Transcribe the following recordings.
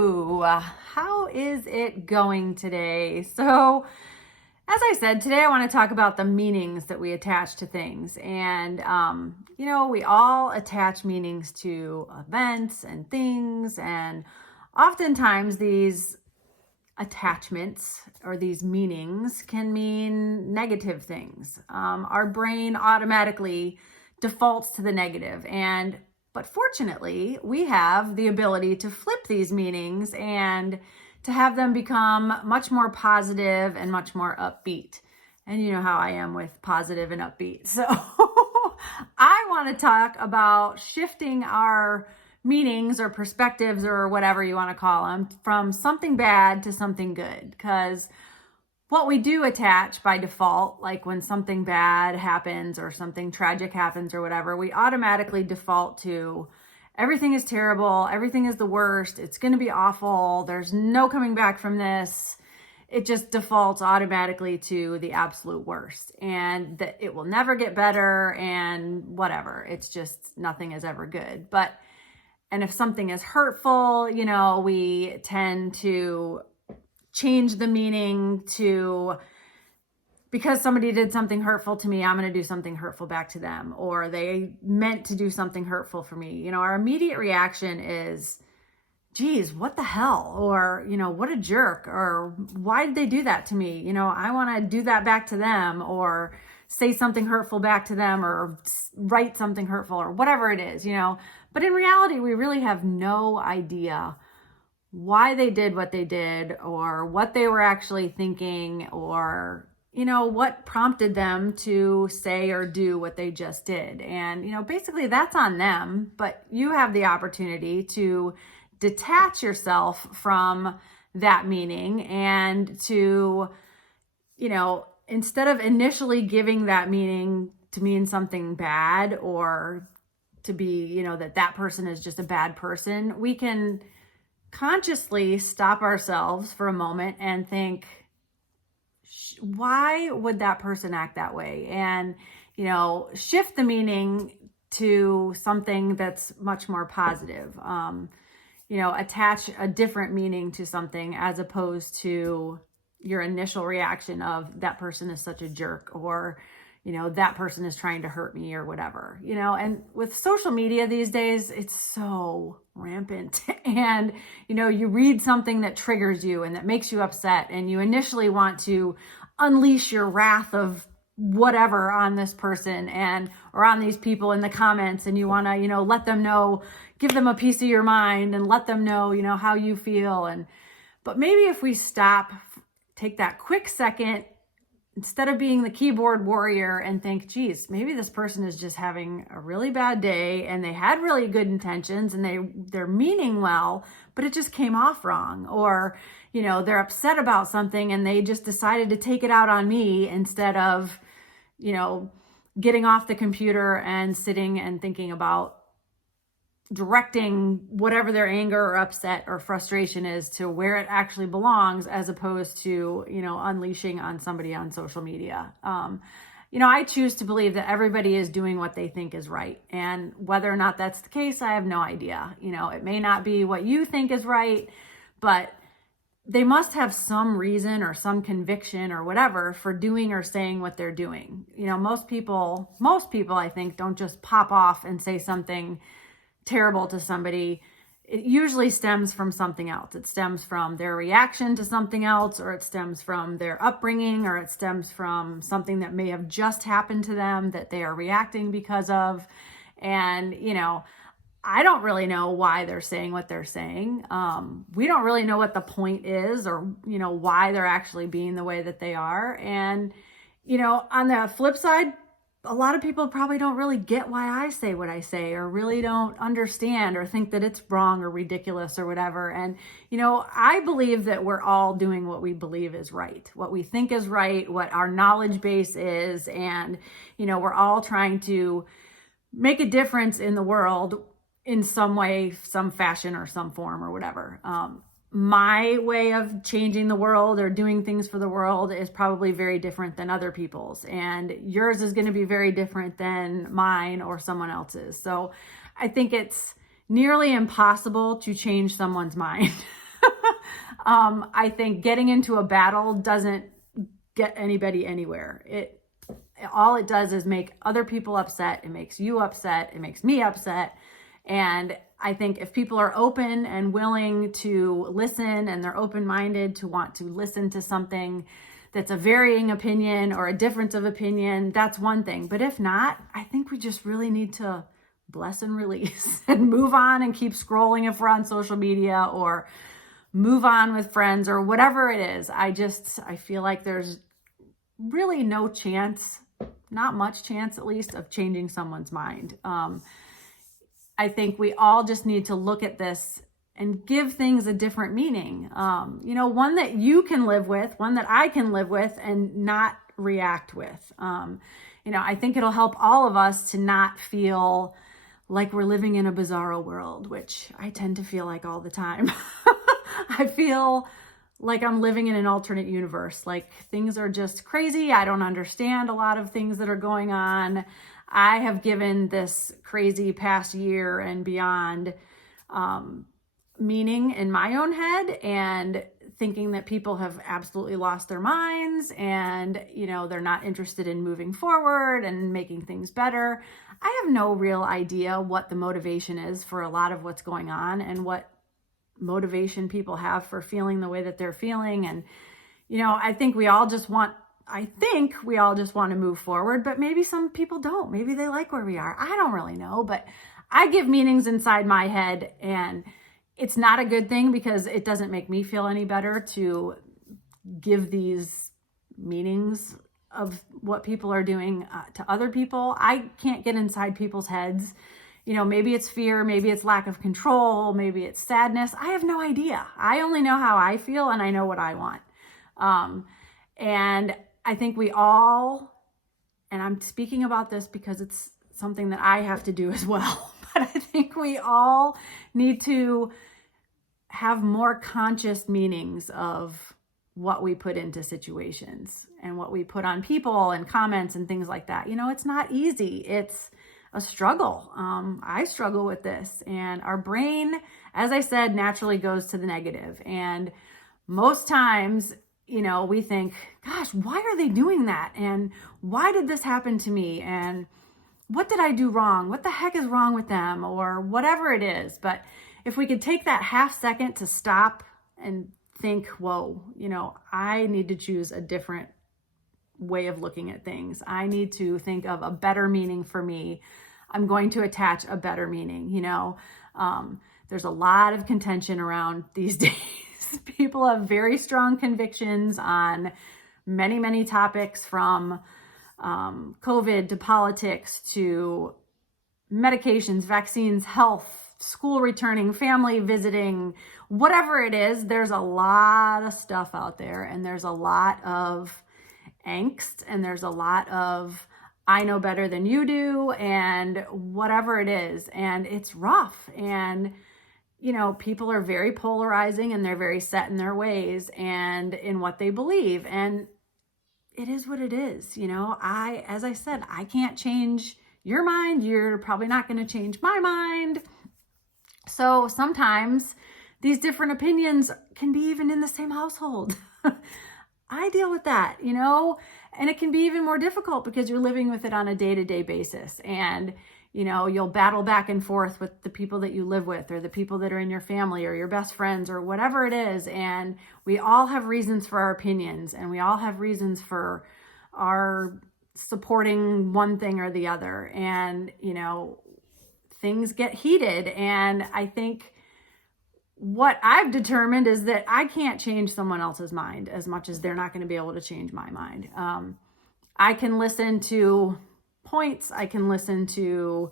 Hello, how is it going today? So, as I said, today I want to talk about the meanings that we attach to things. And, we all attach meanings to events and things. And oftentimes these attachments or these meanings can mean negative things. Our brain automatically defaults to the negative, but fortunately, we have the ability to flip these meanings and to have them become much more positive and much more upbeat. And you know how I am with positive and upbeat. So I want to talk about shifting our meanings or perspectives or whatever you want to call them from something bad to something good. Because what we do attach by default, like when something bad happens or something tragic happens or whatever, we automatically default to everything is terrible, everything is the worst, it's going to be awful, there's no coming back from this. It just defaults automatically to the absolute worst, and that it will never get better and whatever. It's just nothing is ever good. And if something is hurtful, we tend to change the meaning to, because somebody did something hurtful to me, I'm going to do something hurtful back to them, or they meant to do something hurtful for me. Our immediate reaction is, geez, what the hell? Or, what a jerk, or why did they do that to me? I want to do that back to them, or say something hurtful back to them, or write something hurtful, or whatever it is, But in reality, we really have no idea why they did what they did, or what they were actually thinking, or, what prompted them to say or do what they just did. And, basically that's on them, but you have the opportunity to detach yourself from that meaning and to, instead of initially giving that meaning to mean something bad, or to be, that person is just a bad person, we can consciously stop ourselves for a moment and think, why would that person act that way? And, shift the meaning to something that's much more positive. Attach a different meaning to something as opposed to your initial reaction of that person is such a jerk, or that person is trying to hurt me, or whatever, and with social media these days, it's so rampant. And, you read something that triggers you and that makes you upset, and you initially want to unleash your wrath of whatever on this person or on these people in the comments. And you want to, let them know, give them a piece of your mind and let them know, how you feel. But maybe if we stop, take that quick second, instead of being the keyboard warrior, and think, geez, maybe this person is just having a really bad day and they had really good intentions and they're meaning well, but it just came off wrong. Or, they're upset about something and they just decided to take it out on me instead of, getting off the computer and sitting and thinking about directing whatever their anger or upset or frustration is to where it actually belongs, as opposed to, unleashing on somebody on social media. I choose to believe that everybody is doing what they think is right. And whether or not that's the case, I have no idea. It may not be what you think is right, but they must have some reason or some conviction or whatever for doing or saying what they're doing. Most people, I think, don't just pop off and say something terrible to somebody. It usually stems from something else. It stems from their reaction to something else, or it stems from their upbringing, or it stems from something that may have just happened to them that they are reacting because of. And, I don't really know why they're saying what they're saying. We don't really know what the point is, or, why they're actually being the way that they are. And, on the flip side, a lot of people probably don't really get why I say what I say, or really don't understand, or think that it's wrong or ridiculous or whatever. And, I believe that we're all doing what we believe is right, what we think is right, what our knowledge base is. And, we're all trying to make a difference in the world in some way, some fashion, or some form, or whatever. My way of changing the world or doing things for the world is probably very different than other people's, and yours is going to be very different than mine or someone else's. So I think it's nearly impossible to change someone's mind. I think getting into a battle doesn't get anybody anywhere. All it does is make other people upset. It makes you upset. It makes me upset. And I think if people are open and willing to listen, and they're open-minded to want to listen to something that's a varying opinion or a difference of opinion, that's one thing. But if not, I think we just really need to bless and release and move on and keep scrolling if we're on social media, or move on with friends, or whatever it is. I feel like there's really no chance, not much chance at least, of changing someone's mind. I think we all just need to look at this and give things a different meaning. One that you can live with, one that I can live with and not react with. I think it'll help all of us to not feel like we're living in a bizarro world, which I tend to feel like all the time. I feel like I'm living in an alternate universe. Like things are just crazy. I don't understand a lot of things that are going on. I have given this crazy past year and beyond meaning in my own head, and thinking that people have absolutely lost their minds, and they're not interested in moving forward and making things better. I have no real idea what the motivation is for a lot of what's going on, and what motivation people have for feeling the way that they're feeling. And I think we all just want to move forward, but maybe some people don't. Maybe they like where we are. I don't really know, but I give meanings inside my head, and it's not a good thing because it doesn't make me feel any better to give these meanings of what people are doing to other people. I can't get inside people's heads. Maybe it's fear, maybe it's lack of control, maybe it's sadness. I have no idea. I only know how I feel, and I know what I want. And I think we all, and I'm speaking about this because it's something that I have to do as well, but I think we all need to have more conscious meanings of what we put into situations and what we put on people and comments and things like that. It's not easy. It's a struggle. I struggle with this, and our brain, as I said, naturally goes to the negative. And most times, we think, gosh, why are they doing that? And why did this happen to me? And what did I do wrong? What the heck is wrong with them? Or whatever it is. But if we could take that half second to stop and think, whoa, I need to choose a different way of looking at things. I need to think of a better meaning for me. I'm going to attach a better meaning. There's a lot of contention around these days. People have very strong convictions on many, many topics, from COVID to politics to medications, vaccines, health, school returning, family visiting, whatever it is. There's a lot of stuff out there, and there's a lot of angst, and there's a lot of I know better than you do, and whatever it is. And it's rough. And people are very polarizing, and they're very set in their ways and in what they believe. And it is what it is. As I said, I can't change your mind. You're probably not going to change my mind. So sometimes these different opinions can be even in the same household. I deal with that, and it can be even more difficult because you're living with it on a day-to-day basis. And you'll battle back and forth with the people that you live with, or the people that are in your family, or your best friends, or whatever it is. And we all have reasons for our opinions, and we all have reasons for our supporting one thing or the other. And, things get heated. And I think what I've determined is that I can't change someone else's mind as much as they're not going to be able to change my mind. I can listen to points, I can listen to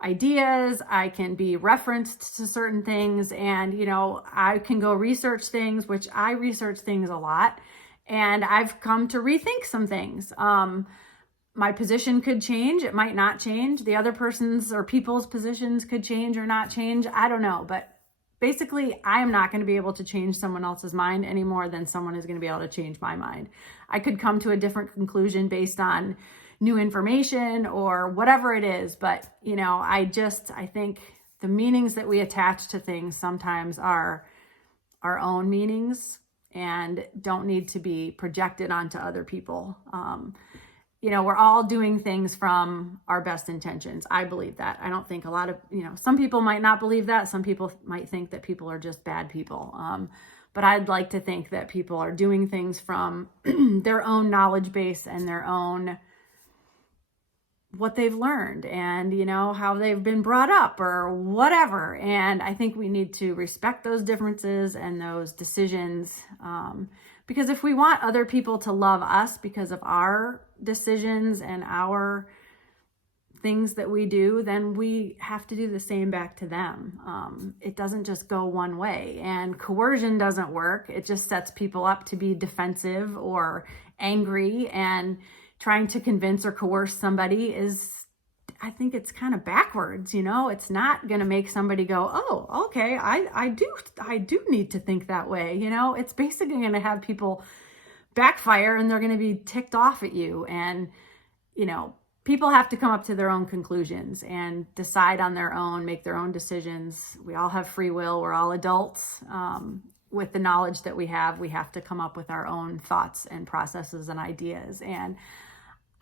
ideas, I can be referenced to certain things, and I can go research things, which I research things a lot, and I've come to rethink some things. My position could change, it might not change. The other person's or people's positions could change or not change. I don't know, but basically, I am not going to be able to change someone else's mind any more than someone is going to be able to change my mind. I could come to a different conclusion based on new information or whatever it is. But, I think the meanings that we attach to things sometimes are our own meanings and don't need to be projected onto other people. We're all doing things from our best intentions. I believe that. I don't think a lot of, some people might not believe that. Some people might think that people are just bad people. But I'd like to think that people are doing things from their own knowledge base and their own, what they've learned and, how they've been brought up or whatever. And I think we need to respect those differences and those decisions. Because if we want other people to love us because of our decisions and our things that we do, then we have to do the same back to them. It doesn't just go one way, and coercion doesn't work. It just sets people up to be defensive or angry, and trying to convince or coerce somebody I think it's kind of backwards. It's not going to make somebody go, oh, okay, I do need to think that way. It's basically going to have people backfire, and they're going to be ticked off at you. And, people have to come up to their own conclusions and decide on their own, make their own decisions. We all have free will. We're all adults. With the knowledge that we have to come up with our own thoughts and processes and ideas. And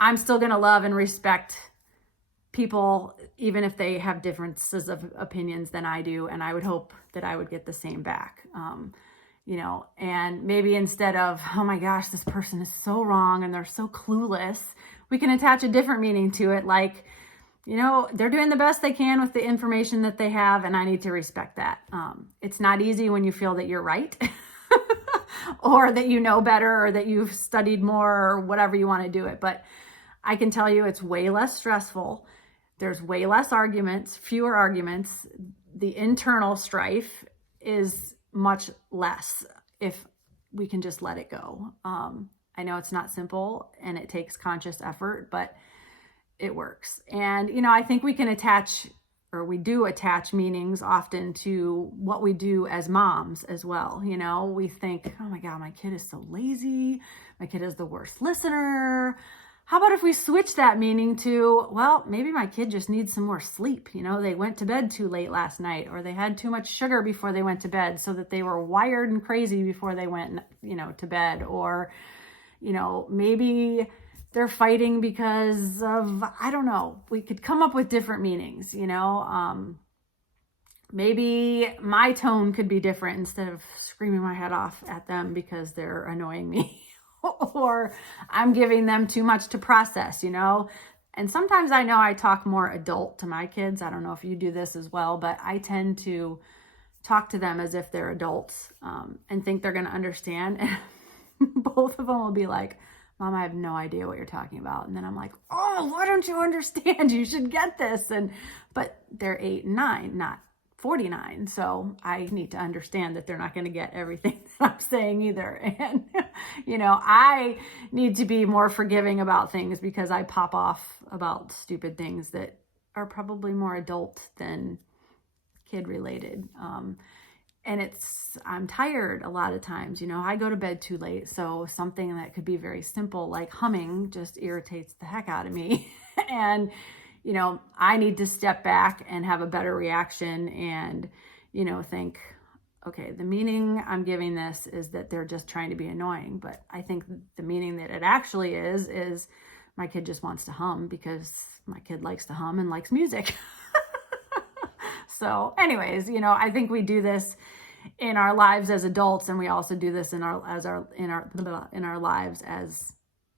I'm still going to love and respect people, even if they have differences of opinions than I do. And I would hope that I would get the same back. And maybe instead of, oh my gosh, this person is so wrong and they're so clueless, we can attach a different meaning to it. Like, they're doing the best they can with the information that they have, and I need to respect that. It's not easy when you feel that you're right or that you know better or that you've studied more or whatever you want to do it. But I can tell you it's way less stressful. There's way less arguments, fewer arguments. The internal strife is much less if we can just let it go. I know it's not simple and it takes conscious effort, but it works. And, I think we can attach, or we do attach meanings often to what we do as moms as well. We think, oh my God, my kid is so lazy. My kid is the worst listener. How about if we switch that meaning to, well, maybe my kid just needs some more sleep. They went to bed too late last night, or they had too much sugar before they went to bed so that they were wired and crazy before they went, to bed. Or, maybe they're fighting because of, I don't know, we could come up with different meanings, maybe my tone could be different instead of screaming my head off at them because they're annoying me. Or I'm giving them too much to process, And sometimes I know I talk more adult to my kids. I don't know if you do this as well, but I tend to talk to them as if they're adults, and think they're going to understand. And both of them will be like, Mom, I have no idea what you're talking about. And then I'm like, oh, why don't you understand? You should get this. But they're 8 and 9, not 49. So I need to understand that they're not going to get everything that I'm saying either. And, I need to be more forgiving about things because I pop off about stupid things that are probably more adult than kid related. And I'm tired a lot of times, I go to bed too late. So something that could be very simple, like humming, just irritates the heck out of me. And, I need to step back and have a better reaction and, think, okay, the meaning I'm giving this is that they're just trying to be annoying. But I think the meaning that it actually is my kid just wants to hum because my kid likes to hum and likes music. So anyways, I think we do this in our lives as adults, and we also do this in our lives as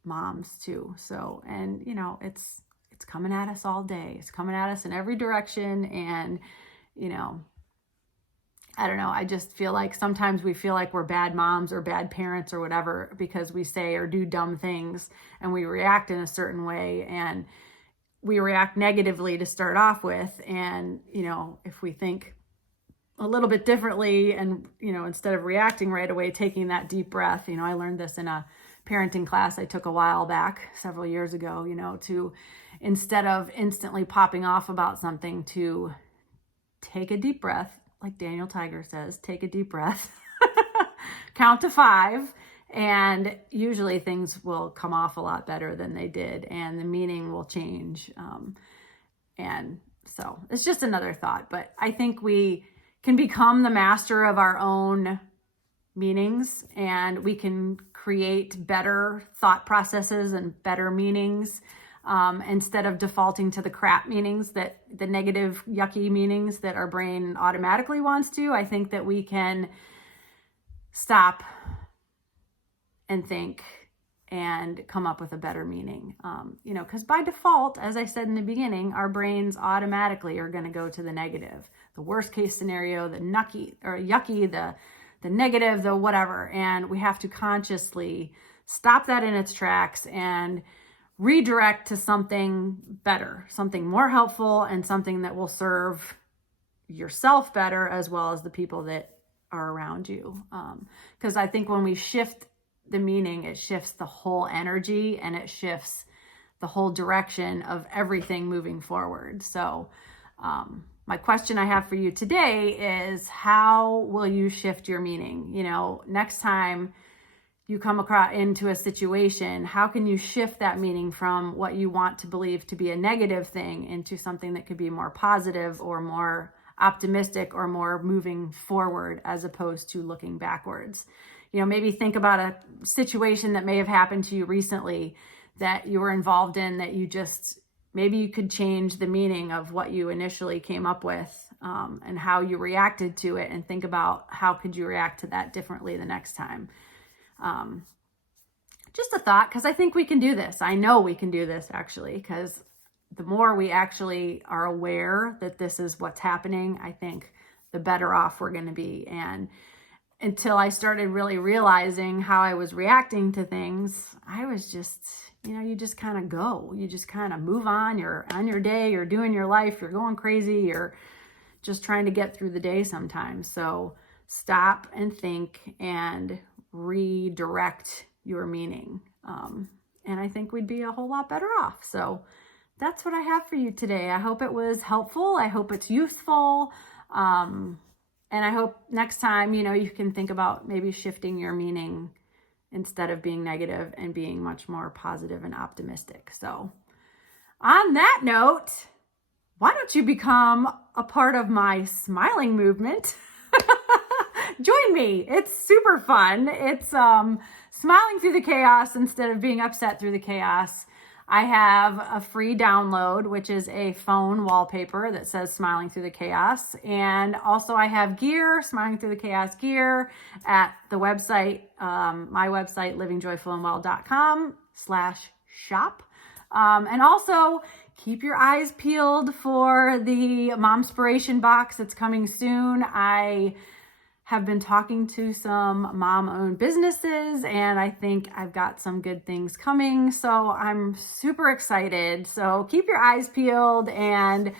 moms too. So, and it's coming at us all day. It's coming at us in every direction. And, I don't know. I just feel like sometimes we feel like we're bad moms or bad parents or whatever because we say or do dumb things and we react in a certain way, and we react negatively to start off with. And, if we think a little bit differently and, instead of reacting right away, taking that deep breath, I learned this in a parenting class I took a while back, several years ago, to, instead of instantly popping off about something, to take a deep breath, like Daniel Tiger says, take a deep breath, count to 5, and usually things will come off a lot better than they did, and the meaning will change. And so it's just another thought, but I think we can become the master of our own meanings, and we can create better thought processes and better meanings instead of defaulting to the crap meanings, that the negative, yucky meanings that our brain automatically wants to. I think that we can stop and think and come up with a better meaning. Because by default, as I said in the beginning, our brains automatically are going to go to the negative, the worst case scenario, the yucky, the negative, the whatever. And we have to consciously stop that in its tracks and redirect to something better, something more helpful, and something that will serve yourself better as well as the people that are around you. Because I think when we shift the meaning, it shifts the whole energy and it shifts the whole direction of everything moving forward. So my question I have for you today is, how will you shift your meaning? Next time you come across into a situation, how can you shift that meaning from what you want to believe to be a negative thing into something that could be more positive or more optimistic or more moving forward as opposed to looking backwards? Maybe think about a situation that may have happened to you recently that you were involved in, that maybe you could change the meaning of what you initially came up with and how you reacted to it, and think about how could you react to that differently the next time. Just a thought, because I think we can do this. I know we can do this, actually, because the more we actually are aware that this is what's happening, I think the better off we're going to be. And until I started really realizing how I was reacting to things, I was just, you just kind of go. You just kind of move on. You're on your day. You're doing your life. You're going crazy. You're just trying to get through the day sometimes. So stop and think and redirect your meaning. And I think we'd be a whole lot better off. So that's what I have for you today. I hope it was helpful. I hope it's useful. And I hope next time, you can think about maybe shifting your meaning instead of being negative and being much more positive and optimistic. So on that note, why don't you become a part of my smiling movement? Join me. It's super fun. It's smiling through the chaos instead of being upset through the chaos. I have a free download, which is a phone wallpaper that says Smiling Through the Chaos. And also I have gear, Smiling Through the Chaos gear, at the website, my website, livingjoyfulandwell.com/shop. And also keep your eyes peeled for the Momspiration box that's coming soon. I have been talking to some mom-owned businesses, and I think I've got some good things coming. So I'm super excited. So keep your eyes peeled. And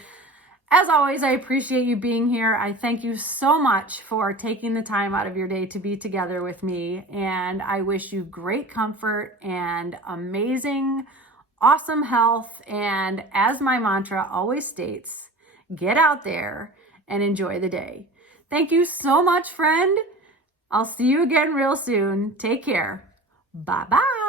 as always, I appreciate you being here. I thank you so much for taking the time out of your day to be together with me. And I wish you great comfort and amazing, awesome health. And as my mantra always states, get out there and enjoy the day. Thank you so much, friend. I'll see you again real soon. Take care. Bye-bye.